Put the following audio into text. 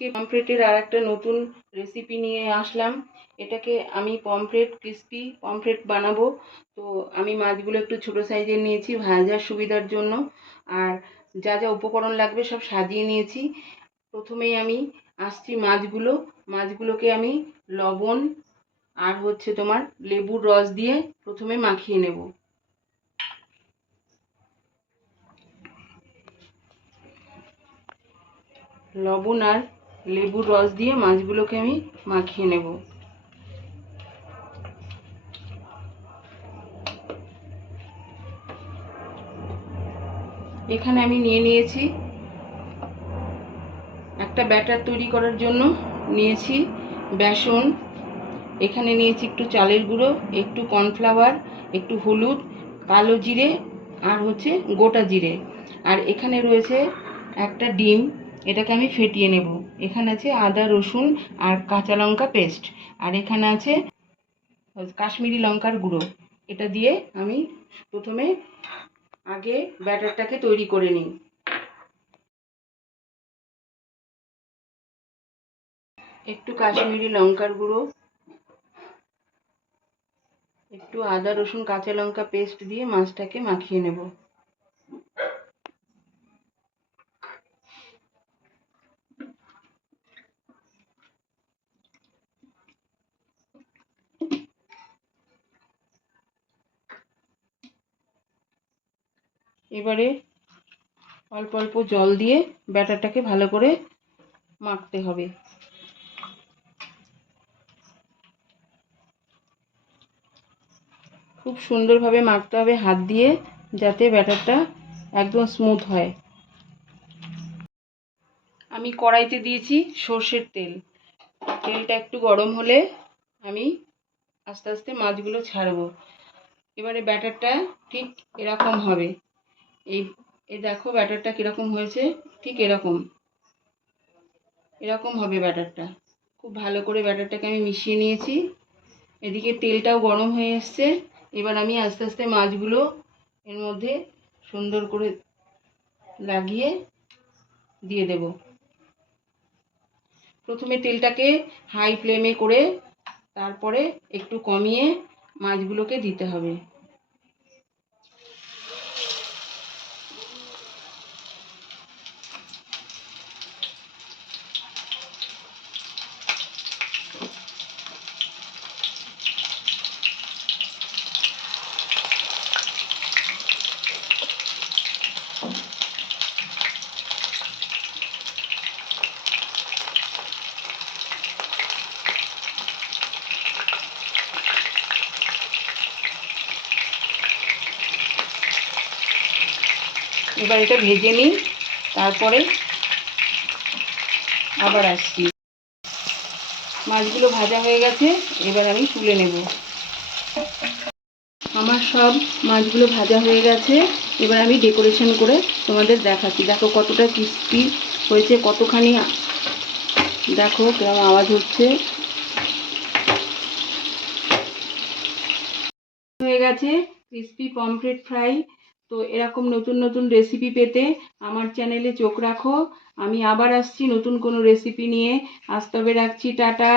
আজকে পমফ্রেটের আর একটা নতুন রেসিপি নিয়ে আসলাম। এটাকে আমি ক্রিস্পি পমফ্রেট বানাবো। তো আমি মাছগুলো একটু ছোটো সাইজের নিয়েছি ভাজার সুবিধার জন্য। আর যা যা উপকরণ লাগবে সব সাজিয়ে নিয়েছি। প্রথমেই আমি আসছি মাছগুলোকে আমি লবণ আর তোমার লেবুর রস দিয়ে প্রথমে মাখিয়ে নেব। লবণ আর লেবুর রস দিয়ে মাছগুলোকে আমি মাখিয়ে নেব। এখানে আমি নিয়ে নিয়েছি একটা ব্যাটার তৈরি করার জন্য নিয়েছি বেসন, এখানে নিয়েছি একটু চালের গুঁড়ো, একটু কর্নফ্লাওয়ার, একটু হলুদ, কালো জিরে আর গোটা জিরে, আর এখানে রয়েছে একটা ডিম, এটাকে আমি ফেটিয়ে নেব। এখানে আছে আদা রসুন আর কাঁচা লঙ্কা পেস্ট, আর এখানে আছে কাশ্মীরি লঙ্কার গুঁড়ো। এটা দিয়ে আমি প্রথমে আগে ব্যাটারটাকে তৈরি করে নিই। একটু কাশ্মীরি লঙ্কার গুঁড়ো, একটু আদা রসুন কাঁচা লঙ্কা পেস্ট দিয়ে মাছটাকে মাখিয়ে নেব। এবারে অল্প অল্প জল দিয়ে ব্যাটারটাকে ভালো করে মাখতে হবে। খুব সুন্দরভাবে মাখতে হবে হাত দিয়ে, যাতে ব্যাটারটা একদম স্মুথ হয়। আমি কড়াইতে দিয়েছি সর্ষের তেল। তেলটা একটু গরম হলে আমি আস্তে আস্তে মাছগুলো ছাড়বো। এবারে ব্যাটারটা ঠিক এরকম হবে। এই দেখো ব্যাটারটা কীরকম হয়েছে, ঠিক এরকম হবে ব্যাটারটা। খুব ভালো করে ব্যাটারটাকে আমি মিশিয়ে নিয়েছি। এদিকে তেলটাও গরম হয়ে এসছে। এবার আমি আস্তে আস্তে মাছগুলো এর মধ্যে সুন্দর করে লাগিয়ে দিয়ে দেব। প্রথমে তেলটাকে হাই ফ্লেমে করে তারপরে একটু কমিয়ে মাছগুলোকে দিতে হবে। এবার এটা ভেজে নিই, তারপরে আবার আসছি। মাছগুলো ভাজা হয়ে গেছে, এবার আমি তুলে নেব। আমার সব মাছগুলো ভাজা হয়ে গেছে। এবার আমি ডেকোরেশন করে তোমাদের দেখাচ্ছি। দেখো কতটা ক্রিস্পি হয়েছে, কতখানি দেখো কেমন আওয়াজ হচ্ছে। হয়ে গেছে ক্রিস্পি পমফ্রেট ফ্রাই। তো এরকম নতুন নতুন রেসিপি পেতে আমার চ্যানেলে চোখ রাখো। আমি আবার আসছি নতুন কোনো রেসিপি নিয়ে। আজ তবে রাখছি, টাটা।